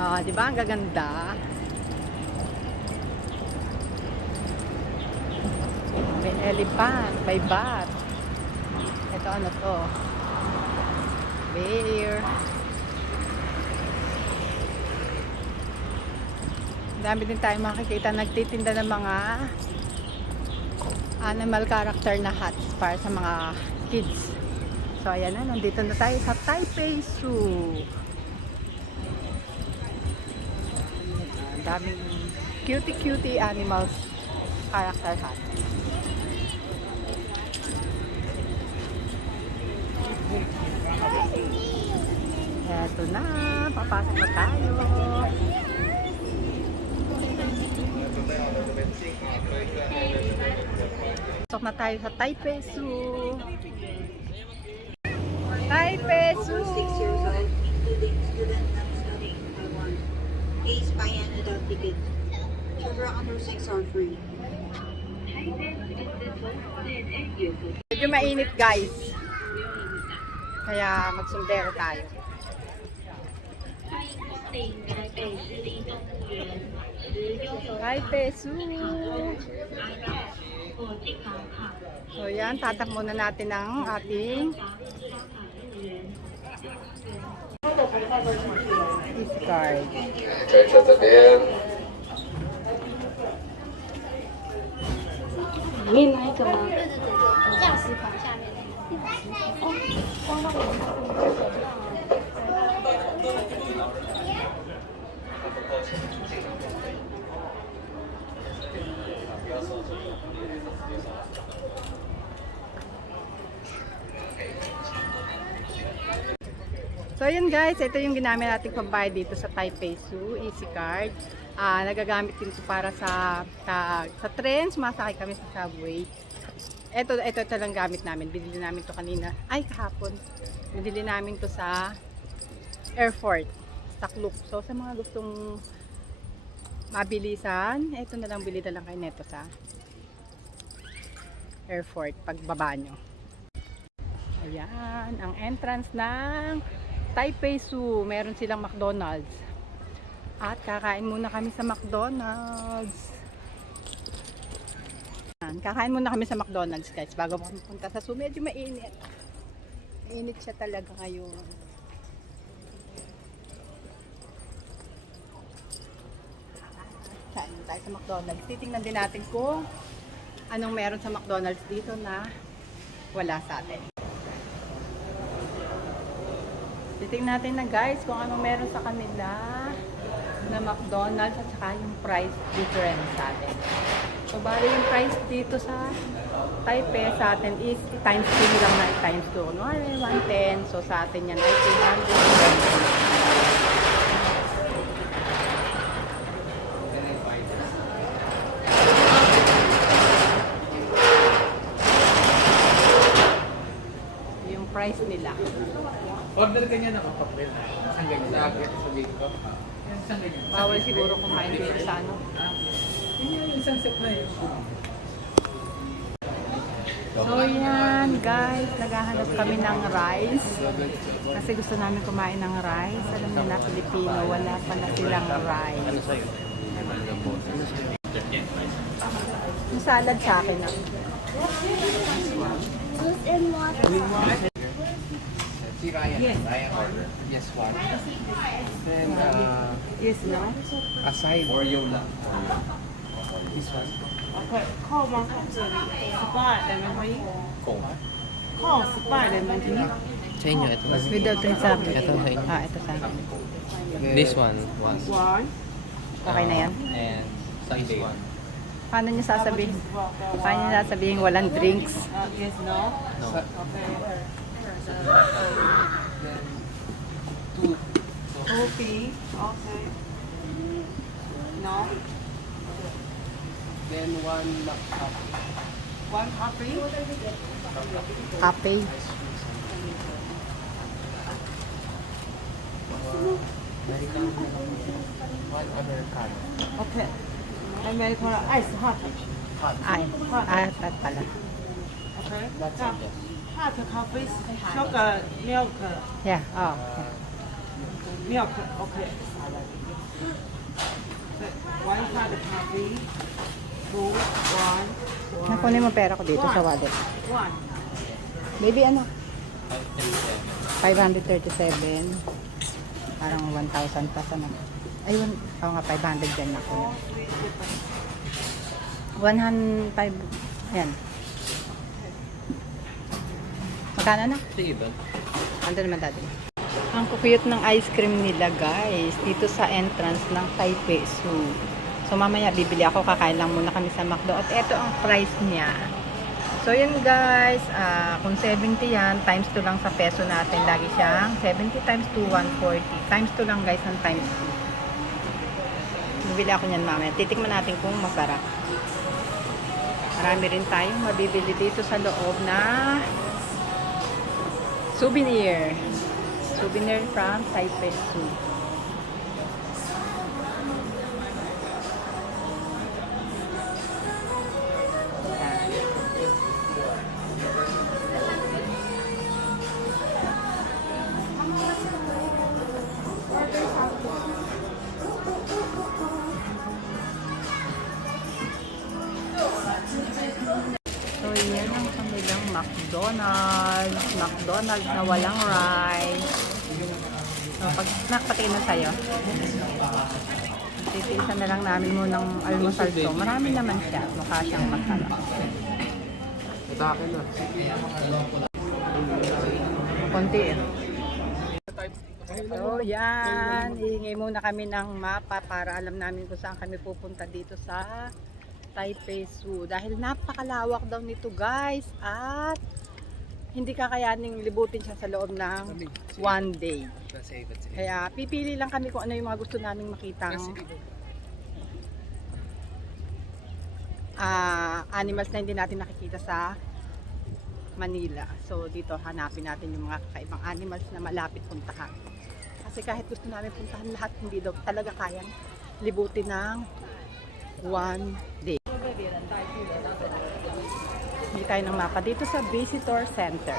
Di ba ang gaganda? May elephant, may bat. Ito ano to? Bear. Dami din tayong makikita nagtitinda ng mga animal character na hats para sa mga kids. So ayan na, nandito na tayo sa Taipei Zoo. Daming cutie animals character hats. Eto na, papasok na tayo. Pasok na tayo sa Taipei Zoo. Taipei Zoo! 6 years old, including student and studying in Taiwan. Please buy an adult ticket. Children under 6 are free. Medyo mainit guys. Kaya magsundero tayo. Taipei Zoo! So yan, tatak muna natin ang ating Easy card. 站在这边。你哪一个吗？驾驶款下面So ayun guys, ito yung ginamit nating pambayad dito sa Taipei Zoo, Easy Card. Nagagamit din ito para sa train, sumasakay kami sa subway. Ito lang gamit namin. Binili namin to kanina. Ay, kahapon. Binili namin to sa airport, Takluk. So sa mga gustong mabilisan, ito na lang, bili na lang kayo neto sa airport pagbaba nyo. Ayan, ang entrance ng Taipei Zoo. Meron silang McDonald's. At kakain muna kami sa McDonald's. Kakain muna kami sa McDonald's guys bago pumunta sa zoo. Medyo mainit. Mainit siya talaga ngayon. Kain tayo sa McDonald's. Titingnan din natin kung anong meron sa McDonald's dito na wala sa atin. Titingnan natin na guys kung anong meron sa kanila na McDonald's at saka yung price difference sa atin. So bali yung price dito sa Taipei sa atin is times 2 lang na times 2. Kunwari 110. So sa atin yan ay 220. Yung price nila. Order ka niya ng papel. Isang ganyan. Lagi sabihin ko. Isang ganyan. Bawal siguro kumain dito sa ano. Yun yung isang set na yun. So yan guys, naghahanap kami ng rice. Kasi gusto namin kumain ng rice. Alam niyo na Pilipino, wala pala silang rice. Yung salad sa akin na. Juice and water. Si Ryan. Yes. Ryan order. Yes, one. Then, Yes, no? aside. Oreo lang. This one. Okay，扣吗？Spot lemon tea。 Kung. 扣 spot lemon tea。 Sa inyo, ito. Without rin sabi. Ito sa inyo. Ito sa akin. This one was. One。 Okay na yan? And this one. Paano niyo sasabihin? Paano niyo sasabihin walang drinks? Yes no。 No. Okay。 Then, two. Coffee。Okay。No。 Then, one black coffee. One coffee。 Cafe. One Americano. Okay。American ice hot。 Ay, at pala. Okay。 That's it, yes. Hot coffee。Sugar milk。 Yeah, oh. Milk。Okay。One shot of coffee. Two. One. Nakunin mo pera ko dito sa wallet. One. Baby, ano? 537. Parang 1,000 pa sa naman. Ayun, ako nga 500 dyan ako. 105. Ayan. Magkano na? Sige ba? Ando naman dati. Ang cute ng ice cream nila guys, dito sa entrance ng Taipei Zoo. So mamaya bibili ako, kakain lang muna kami sa McDo. At ito ang price niya. So yun guys, kung 70 yan, times 2 lang sa peso natin. Lagi siyang 70 times 2, 140. Times 2 lang guys, ang times 2. Bibili ako niyan mamaya. Titikman natin kung masarap. Marami rin tayong mabibili dito sa loob na souvenir. Souvenir from Taipei Zoo. So, yan ang kanilang McDonald's. McDonald's na walang rice. So, pag nakapatingin na sa'yo, titiisan na lang namin munang almusal to. Marami naman siya. Mukha siyang masarap. Ito akin na. Konti eh. So, yan. Ihingi muna kami ng mapa para alam namin kung saan kami pupunta dito sa Taipei Zoo. Dahil napakalawak daw nito guys. At hindi kakayaning libutin siya sa loob ng one day. Kaya pipili lang kami kung ano yung mga gusto naming makitang animals na hindi natin nakikita sa Manila. So dito hanapin natin yung mga kakaibang animals na malapit puntahan. Kasi kahit gusto namin puntahan lahat, hindi daw talaga kayang libutin ng one day. Hindi tayo ng mapa dito sa visitor center.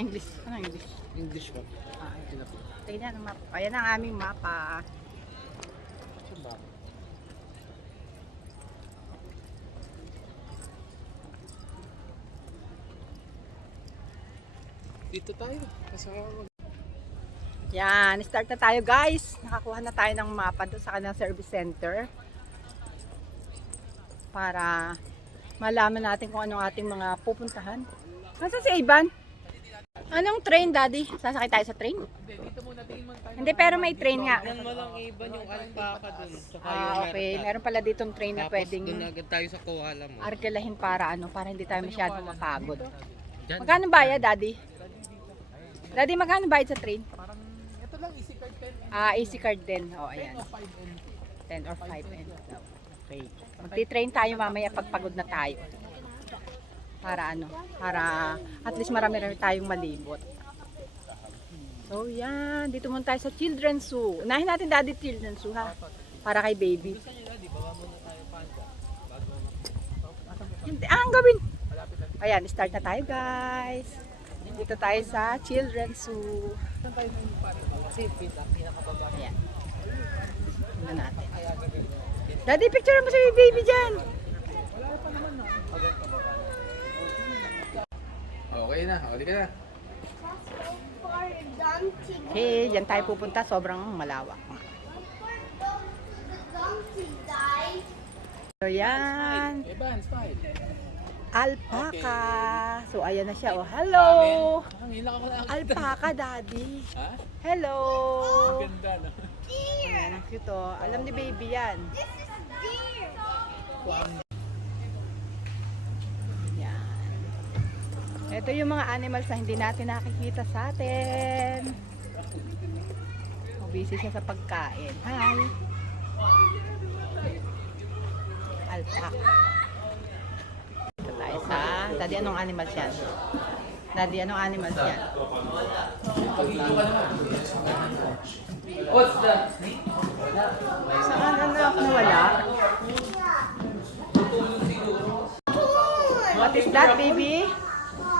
English. Ano English? English ba? Tingnan ang mapa. Ayan ang aming mapa. Dito tayo. Kasama. Yan, start na tayo guys. Nakakuha na tayo ng mapa doon sa kanilang service center. Para malaman natin kung anong ating mga pupuntahan. Nasaan si Ivan? Anong train, Daddy? Sasakay tayo sa train? Hindi, dito muna tingin mo tayo. Hindi, pero may train nga. Yan mo lang iban yung alpaka dun. Tsaka yung Okay. merta. Meron pala ditong train na Tapos pwedeng dun agad tayo sa koala mo. arkelahin para hindi tayo masyadong mapagod. Dyan. Magkano bayad, Daddy? Daddy, magkano bayad sa train? Parang, ito lang, easy card 10. Easy card din. O, ayan. 5N. 10 or 5N. Okay. Magti-train tayo mamaya pag pagod na tayo. Para at least marami tayong malibot. So, yan. Dito muna tayo sa Children's Zoo. Unahin natin, Daddy, Children's Zoo, ha? Para kay baby. Hindi, ang gawin. Ayan, start na tayo, guys. Dito tayo sa Children's Zoo. Ayan. Tingnan natin. Daddy, picture mo si baby dyan. Okay na, huli ka na. Okay, dyan tayo pupunta. Sobrang malawak. So, yan. Evan, smile. Alpaca. So, ayan na siya. Oh, hello. Hangila ka mo lang. Alpaca, Daddy. Ha? Hello. Ganda na. Ayan, ang cute, oh. Alam ni baby yan. Yan. Ito yung mga animals na hindi natin nakikita sa atin. Busy siya sa pagkain. Hi! Alpaca. Ito tayo sa Daddy, anong animals yan? Daddy, anong animals yan? What's that? Saan anak nawala? What is that, baby?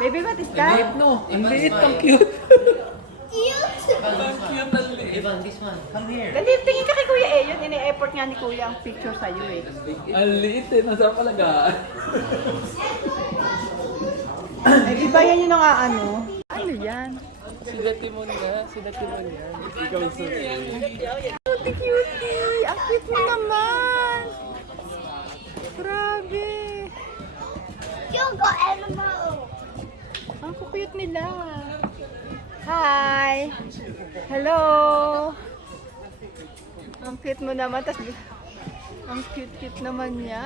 Baby, what is that? Liit no. Ang liit, ang cute. Dali, tingin ka kay Kuya Eyon. Ini-effort nga ni Kuya ang picture sa'yo eh. Ang liit eh. Nasarap alagaan. Eh, di ba yan yung ano? Ano yan? Sila Timon na. Sila Timon yan. Ikaw yung Cutie, cutie! Ang cute mo naman! Grabe! You got animal. Ang cute nila. Hi! Hello! Ang cute mo naman. Tas, ang cute naman niya.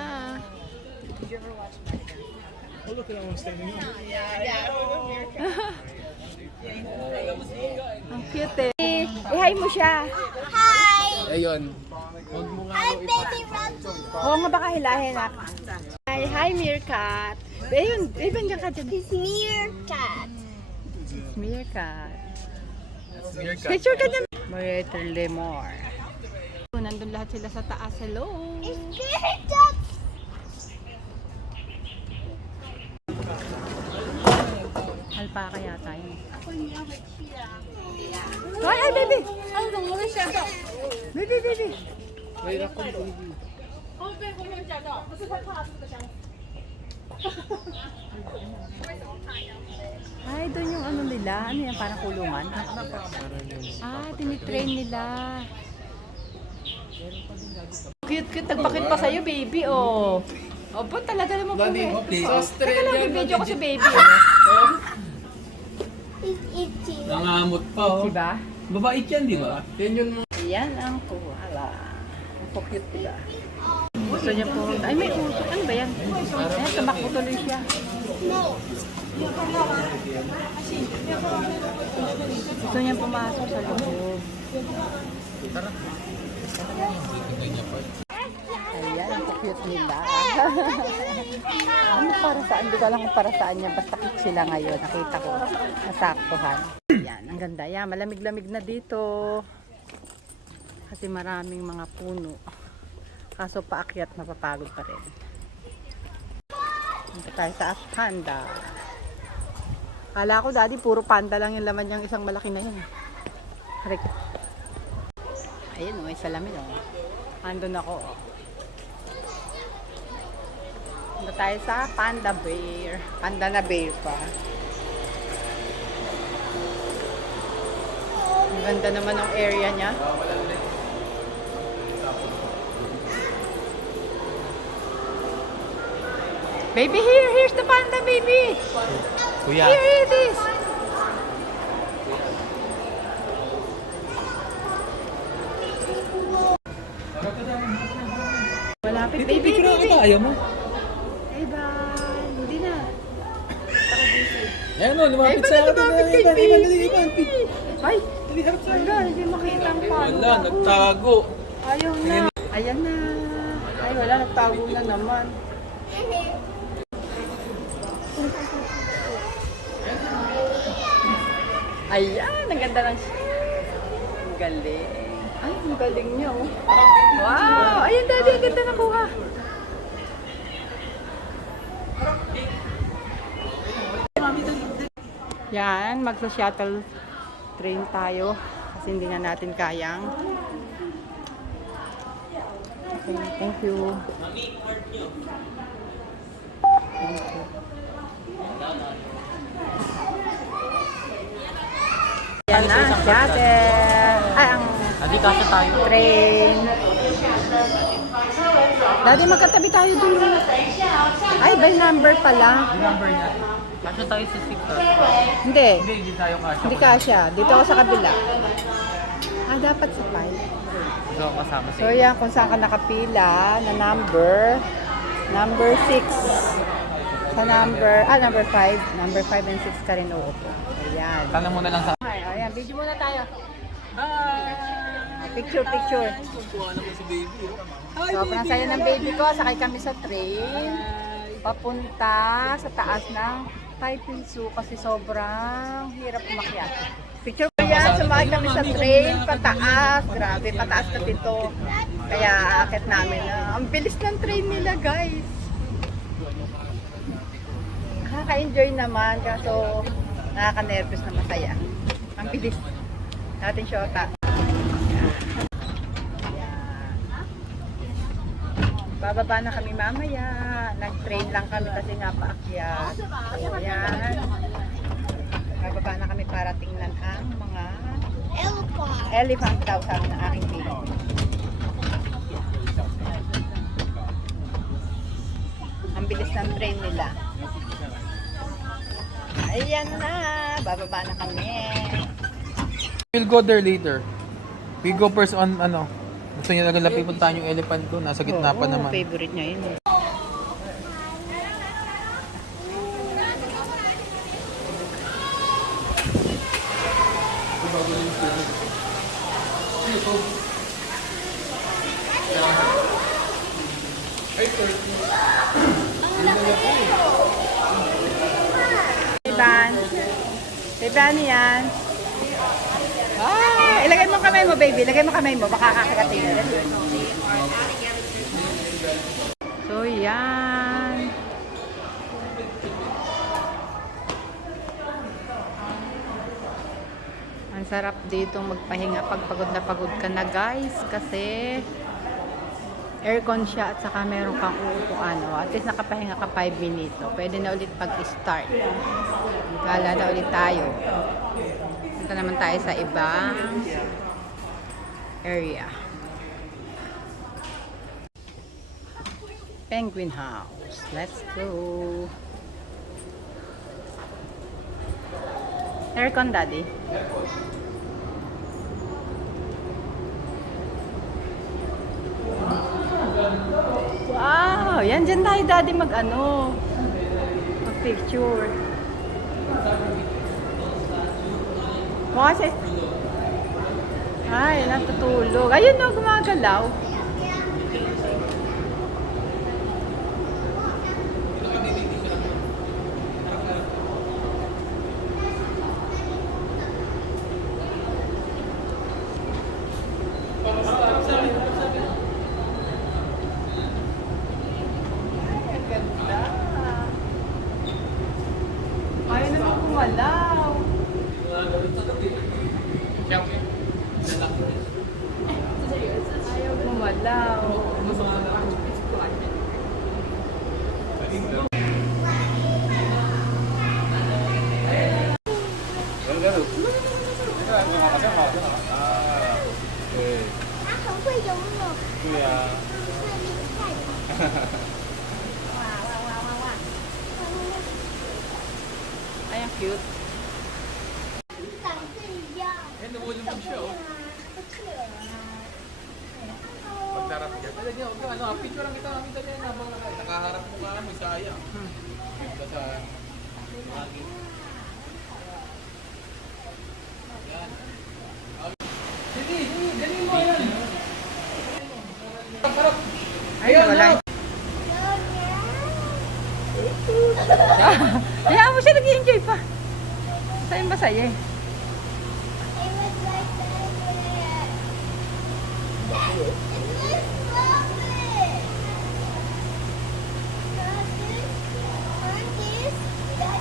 Ang cute eh. I-hi mo siya. Hi. Ayun. I'm baby Rancho. Oo nga baka hilahin na. Hi, Meerkat. Ayun, ibang ka dyan. It's meerkat. Meerkat. Picture ka dyan. Marietta Lemore. Nandun lahat sila sa taas. Hello. It's meerkat. Alpaka yata yun. Ay, baby! Baby! May rakon baby. Ay, doon yung ano nila. Ano yan? Parang kulungan? Ah, tinitrain nila. Cute. Nagpakit pa sa'yo, baby, oh. Opo, talaga naman po eh. Teka lang, bibidyo ko si baby. It's itchy. Nangamot pa oh. Diba? Babait yan, di ba? Yan yun. Yan ang koala. Ang cute, diba? Gusto niya po. Ay, may usok. Ano ba yan? Ayan, tumakbo tuloy siya. Gusto niya pumasok sa loob. Ayan, ang cute nila. Ano para saan? Hindi ko alam kung para saan niya. Basta cute sila ngayon. Nakita ko. Nasaktuhan. Ayan, ang ganda. Ayan, malamig-lamig na dito. Kasi maraming mga puno. Kaso paakyat, mapapagod pa rin. Punta tayo sa panda. Kala ko, Daddy, puro panda lang yung laman niyang isang malaki na yun. Harik. Ayun, may salamin, oh. Andun ako, oh. Punta tayo sa Panda Bear. Panda na bear pa. Ang ganda naman ng area niya. Baby, here's the panda, baby. Kuya. Here it is. Malapit, baby. Ayaw mo? Ay, bye. Hindi na. Ayan o, lumapit sa akin. Ay, wala, hindi makita ang pano. Wala, nagtago. Ayaw na. Ayan na. Ay, wala, nagtago na naman. Ayan, ang ganda ng ang galing. Ay, ang galing niya, oh. Wow! Ayan, Daddy, ang ganda nakuha. Yan, magsa-shuttle train tayo kasi hindi na natin kayang. Okay, thank you. Thank you. Yan na, shuttle. Ay, ang Kasi tayo. train. Daddy, magkatabi tayo dun. Ay, by number pala. Number niya. Kasi tayo sa 6. Hindi. Hindi tayo kasha. Hindi kasya. Dito ako sa kabila. Ah, dapat sa 5. So, kasama So, yan, kung saan ka nakapila na number 6. Sa number 5. Number 5 and 6 ka rin uupo. Ayan. Tala mo na lang sa... Okay, ayan. Video muna tayo. Hi! Picture. Kuha naman si baby. Sobrang saya ng baby ko. Sakay kami sa train. papunta sa taas ng Taipei Zoo kasi sobrang hirap umakyat. Picture ko yan, sumakay kami sa train, pataas. Grabe, pataas na dito. Kaya aakit namin. Ang bilis ng train nila, guys. Nakaka-enjoy naman, kaso nakaka-nervous na masaya. Ang bilis. Natin shota. Bababa na kami mamaya. Nag-train lang kami kasi nga paakyat. So, yan. Bababa na kami para tingnan ang mga elephant daw sabi ng aking video. Ang bilis ng train nila. Ayan na. Bababa na kami. We'll go there later. We go first on ano. Gusto niya talaga puntahan yung elephant doon. Nasa gitna pa naman. Favorite niya yun. Iban. Iban yan. Ah, ilagay mo kamay mo, baby. Ilagay mo kamay mo. Baka kakagating. So, yan. Ang sarap dito magpahinga pag pagod ka na, guys. Kasi aircon siya at saka meron kang uupuan. At least nakapahinga ka 5 minutes. Pwede na ulit pag-start. Gala na ulit tayo. Punta naman tayo sa ibang area. Penguin House. Let's go. Aircon, Daddy. Wow! Yan, dyan tayo, Daddy, mag-picture. Mukha siya. Ay, natutulog. Ayun no, gumagalaw. Ayun naman gumalaw. Ayaw gumalaw. Ay, ang cute. Ayun, namulubog siya oh. Pagdarap niya. Talaga, picture lang kita namin dali habang nakaharap mo ka kami, sayang. Ito sa hangin. Yan. Dali mo yan. Harap. Ay, wala. Kaya mo siya nag-enjoy pa. Sa'yo masaya eh.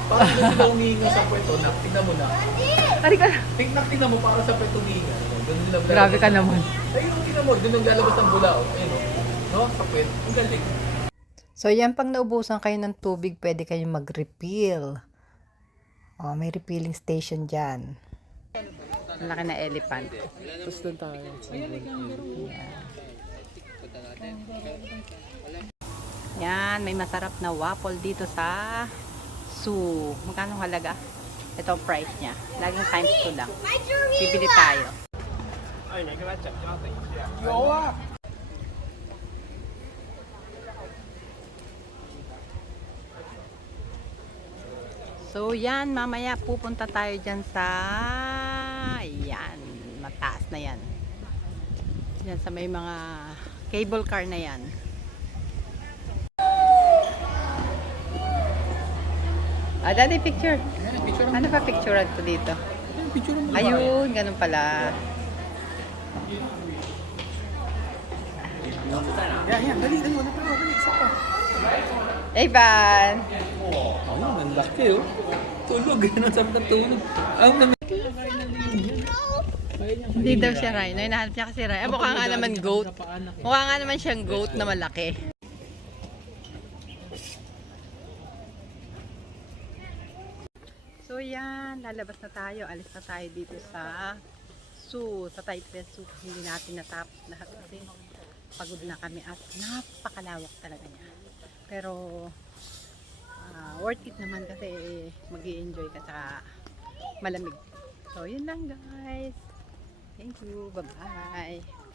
Parang gusto na umihinga sa puweto, tignan mo na. Ari ka. Tignan mo para sa puweto umihinga. Grabe ka naman. Ayun, tignan mo, doon naglalabas ang bula. Ayun o. No, sa puweto. Ang galing. So, yan, pag naubusan kayo ng tubig, pwede kayong mag-refill. Oh, may refilling station dyan. Malaki na elephant. Tapos doon tayo. Yan, may masarap na waffle dito sa zoo. Magkano halaga? Ito ang price niya. Laging times 2 lang. Bibili tayo. So, yan. Mamaya pupunta tayo dyan sa yan. Mataas na yan. Yan sa may mga cable car na yan. Ah, daddy, picture. Ayan, picture Ano pa picturean ko dito? Picture mo. Ayun, ganun pala. Yan, dali. Wala pa, dali. Isa pa. Evan! Ayun, ang laki oh. Tulog, ganun sabi ng tulog. Hindi daw siya rhino. Hinahanap niya kasi rhino. Mukha nga naman goat. Mukha nga naman siyang goat na malaki. So yan, lalabas na tayo. Alis na tayo dito sa zoo, sa Taipei Zoo. Hindi natin natapos lahat kasi pagod na kami at napakalawak talaga niya. Pero worth it naman kasi mag-i-enjoy ka sa malamig. So yun lang guys. Thank you. Bye-bye.